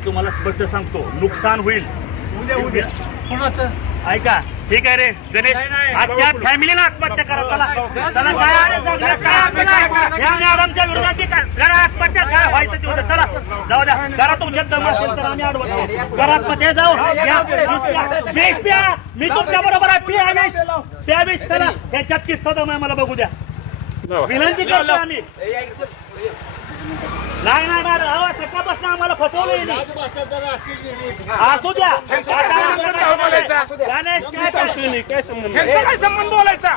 स्पष्ट सांगतो नुकसान होईल. उद्या उद्या. कोणाचं? ऐका. ठीक आहे रे गणेश नाही, नाही. आज त्या फॅमिलीला आत्महत्या करा चला. चला काय काय आपल्याला या मॅडमच्या विरोधात ती करा आत्महत्या काय व्हायचं तेवढं चला जाऊ द्या. करा तुमच्या दम असेल तर आम्ही अडवतो घरात मध्ये जाऊ. या, विष प्या. विष प्या मी तुमच्या बरोबर आहे. पिया विष प्या विष चला ह्याच्यात किस्ता दम आहे मला बघू द्या. विनंती करतो आम्ही. नाही नाही नाही अहो, सकाळपासून आम्हाला फसवलं राजभाषा जरा असतील असू द्या. बोलायचा. गणेश काय करतोय काय संबंध ह्यांचा काय संबंध बोलायचा?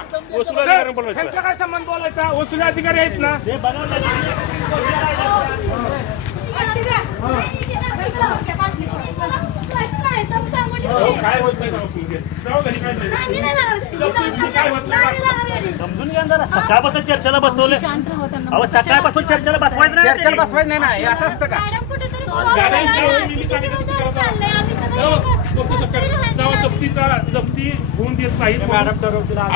ह्यांचा काय संबंध बोलायचा? वसुली अधिकारी आहेत ना? हे बनवलं काय होत नाही. जाऊ काय नाही. समजून घ्या जरा. सकाळपासून चर्चेला बसवलं अहो सकाळपासून चर्चेला बसवायचं नाही चर्चेला. बसवायचं नाही ना हे असं असतं का? जाऊ जप्तीचा जप्ती होऊन देत नाही.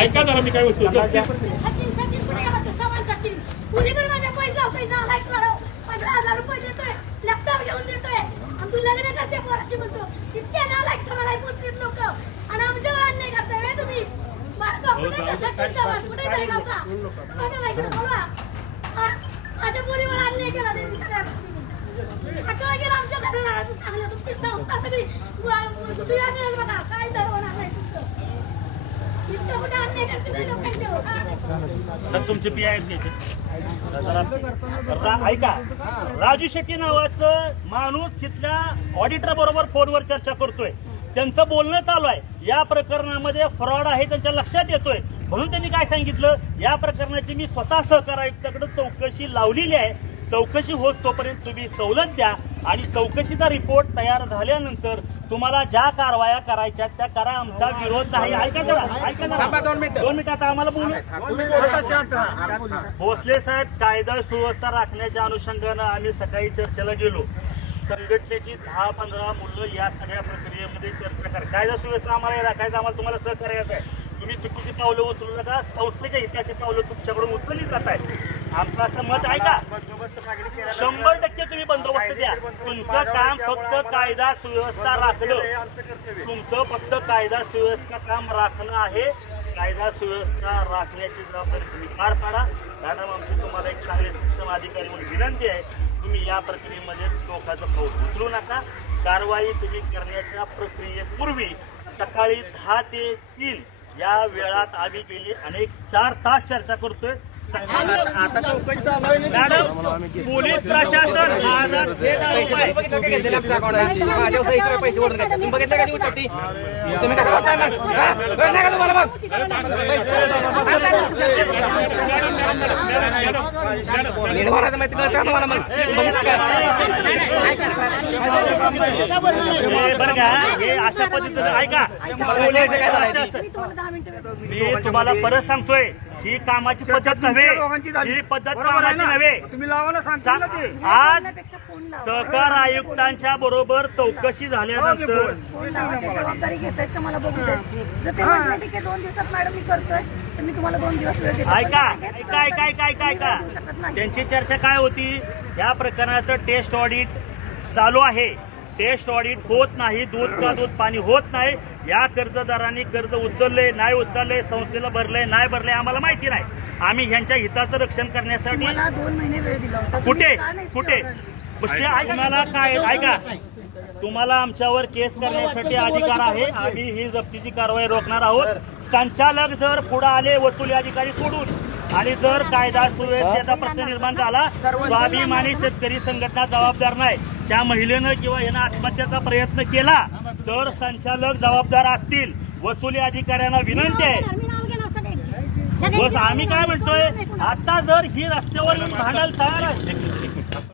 ऐका जरा मी काय सचिन सचिन कुठे गेला तो चव्हाण सचिन. पुरीवर माझ्या पैसा होता नालायक काढव पंधरा हजार रुपये देतोय लॅपटॉप घेऊन देतोय. आणि तू लग्न करते पोराशी म्हणतो. इतके नालायक स्थळाला पोचलीत लोक आणि आमच्यावर अन्याय करताय व्हय तुम्ही भारत कुठे आहे तो सचिन चव्हाण कुठे आहे गावचा कोणाला नाही इकडे बोलवा? आ- माझ्या पुरीवर अन्याय केला त्यांनी सगळ्या गोष्टींनी. अकरा गेला आमच्या घराला चांगलं तुमची संस्था सगळी. बिया मिळेल बघा काय दरवणार नाही तुमचं? इतकं कुठे अन्याय करते ते लोकांच्यावर हा? तर तुमचे पी आहेत का ऐका. राजू शेट्टी नावाचं माणूस तिथल्या ऑडिटर बरोबर फोनवर चर्चा करतोय. त्यांचं बोलणं चालू आहे. या प्रकरणामध्ये फ्रॉड आहे त्यांच्या लक्षात येतोय. म्हणून त्यांनी काय सांगितलं? या प्रकरणाची मी स्वतः सहकार आयुक्ताकडे चौकशी लावलेली आहे. चौकशी होत तोपर्यंत तुम्ही सवलत द्या आणि चौकशीचा रिपोर्ट तयार झाल्यानंतर तुम्हाला ज्या कारवाया करायच्या त्या करा. आमचा विरोध नाही. ऐका जरा ऐका जरा. दोन मिनिटं. आता आम्हाला बोलू. भोसले साहेब कायदा सुव्यवस्था राखण्याच्या अनुषंगानं आम्ही सकाळी चर्चेला गेलो. संघटनेची दहा पंधरा मुलं या सगळ्या प्रक्रियेमध्ये चर्चा करा. कायदा सुव्यवस्था आम्हाला राखायचं आम्हाला तुम्हाला सहकार्याचं आहे तुम्ही चुकीची पावलं उचलू नका संस्थेच्या हिताची पावलं तुमच्याकडून उचलली जात आहेत. आमचं असं मत आहे का? शंभर टक्के तुम्ही बंदोबस्त द्या. तुमचं काम फक्त कायदा सुव्यवस्था राखणं. तुमचं फक्त कायदा सुव्यवस्था काम राखणं आहे. कायदा सुव्यवस्था राखण्याची जबाबदारी तुम्ही पार पाडा. मॅडम आमची तुम्हाला एक चांगले सक्षम अधिकारी म्हणून विनंती आहे. तुम्ही या प्रक्रियेमध्ये टोकाचं पाऊल उचलू नका. कारवाई तुम्ही करण्याच्या प्रक्रियेपूर्वी सकाळी दहा ते तीन या वेळात आम्ही गेली अनेक चार तास चर्चा करतोय. आता चौकशी चालू आहे. मॅडम पोलीस प्रशासन हे बघितलं का घेतलेले? माझ्या सहीशिवाय पैसे ओढून घेतले. तुम्ही बघितलं का ती उचलती? तुम्ही कसं बसताय मग? हा? कळत नाही का तुम्हाला मग? नीट बोलायचं माहिती कळतं का तुम्हाला मग? बघितलं का? हे बरं का हे अशा पद्धतीने ऐका तुम्हाला. मी तुम्हाला परत सांगतोय ही कामाची पद्धत नव्हे दोघांची झाली. ही पद्धत बरोबर आहे कामाची ना? नव्हे तुम्ही लावा ना सांगता ना ते आज बोलण्यापेक्षा फोन लावा. सहकार आयुक्तांच्या बरोबर चौकशी झाल्यानंतर फोन लावा. ते जबाबदारी घेतायत का मला बघू द्या. जर ते म्हटले ठीक आहे दोन दिवसात मॅडम मी करतोय तर मी तुम्हाला दोन दिवस वेळ देतो. ऐका पण ते ऐका ऐका ऐका ऐका ऐका देऊ शकत नाही. त्यांची चर्चा काय होती या प्रकरणाचं टेस्ट ऑडिट चालू आहे टेस्ट ऑडिट होत नाही दूध का दूध पाणी होत नाही. या कर्जदारांनी कर्ज उचलले नाही उचलले संस्थेला भरले नाही भरले आम्हाला माहिती नाही. आम्ही ह्यांच्या हिताचं रक्षण करण्यासाठी मला दोन महिने वेळ दिला होता. कुठे? कुठे? तुम्हाला काय ऐका. तुम्हाला आमच्यावर केस करण्यासाठी अधिकार आहे. आम्ही ही जप्तीची कारवाई रोखणार आहोत. संचालक जर पुढे आले वसुली अधिकारी सोडून आणि जर कायदा सुव्यवस्थेचा प्रश्न निर्माण झाला स्वाभिमानी शेतकरी संघटना जबाबदार नाही त्या महिलेनं किंवा यानं आत्महत्याचा प्रयत्न केला तर संचालक जबाबदार असतील वसुली अधिकाऱ्यांना विनंती आहे. बस आम्ही काय. म्हणतोय. आता जर ही रस्त्यावर भांडायला तयार आहे